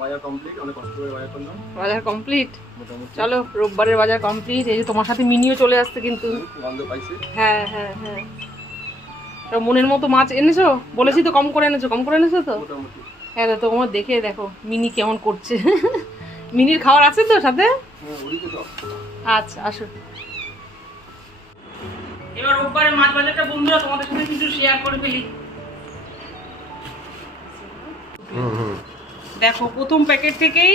বাজার কমপ্লিট, অনেক কষ্ট করে বাজার করলাম। বাজার কমপ্লিট, মোটামুটি চলো রোববারের বাজার কমপ্লিট। এই যে তোমার সাথে মিনিও চলে আসছে কিন্তু। গন্ধ পাইছে। হ্যাঁ হ্যাঁ হ্যাঁ, তো মনের মতো মাছ এনেছো, বলেছি তো কম করে এনেছো, কম করে এনেছো তো। মোটামুটি হ্যাঁ তো তোমার দেখে দেখো মিনি কেমন করছে। মিনির খাবার আছে তো সাথে? হ্যাঁ, ওদিকে তো আচ্ছা আসো। এবার রোববারের মাছ বাজারটা বন্ধুরা তোমাদের সাথে কিছু শেয়ার করে ফেলি। দেখো প্রথম প্যাকেট থেকেই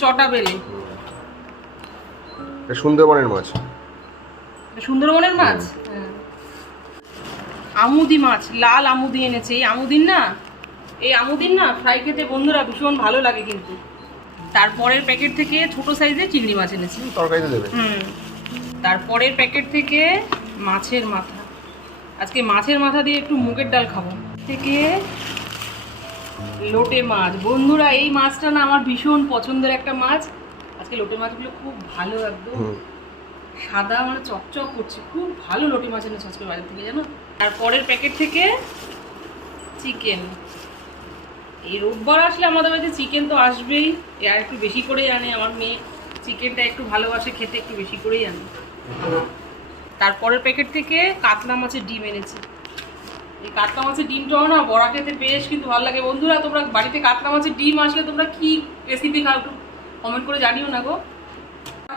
চটা বেলে। সুন্দরবনের মাছ। সুন্দরবনের মাছ, হ্যাঁ। আমুদি মাছ, লাল আমুদি এনেছে। এই আমুদিন না ফ্রাই খেতে বন্ধুরা ভীষণ ভালো লাগে কিন্তু। তারপরের প্যাকেট থেকে ছোট সাইজের চিংড়ি মাছ এনেছে, তরকারিতে দেবে। তারপরের প্যাকেট থেকে মাছের মাথা। আজকে মাছের মাথা দিয়ে একটু মুগের ডাল খাবো। থেকে লোটে মাছ। বন্ধুরা এই মাছটা না আমার ভীষণ পছন্দের একটা মাছ। আজকে লোটে মাছগুলো খুব ভালো, একদম সাদা, মানে চকচক করছে। খুব ভালো লোটে মাছ এনেছে আজকে বাজার থেকে, জানো। তারপরের প্যাকেট থেকে চিকেন। এই রোববার আসলে আমাদের বাড়িতে চিকেন তো আসবেই, আর একটু বেশি করেই আনে আমার মেয়ে। চিকেনটা একটু ভালোবাসে খেতে, একটু বেশি করেই আনে। তারপরের প্যাকেট থেকে কাতলা মাছের ডিম এনেছে। এই কাতলা মাছের ডিমটাও না বড়া খেতে বেশ কিন্তু ভালো লাগে। বন্ধুরা তোমরা বাড়িতে কাতলা মাছের ডিম আসলে তোমরা কি রেসিপি খাও একটু কমেন্ট করে জানিও না গো।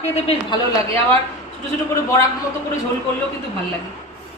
খেতে বেশ ভালো লাগে, আবার ছোটো ছোটো করে বড়ার মতো করে ঝোল করলেও কিন্তু ভালো লাগে।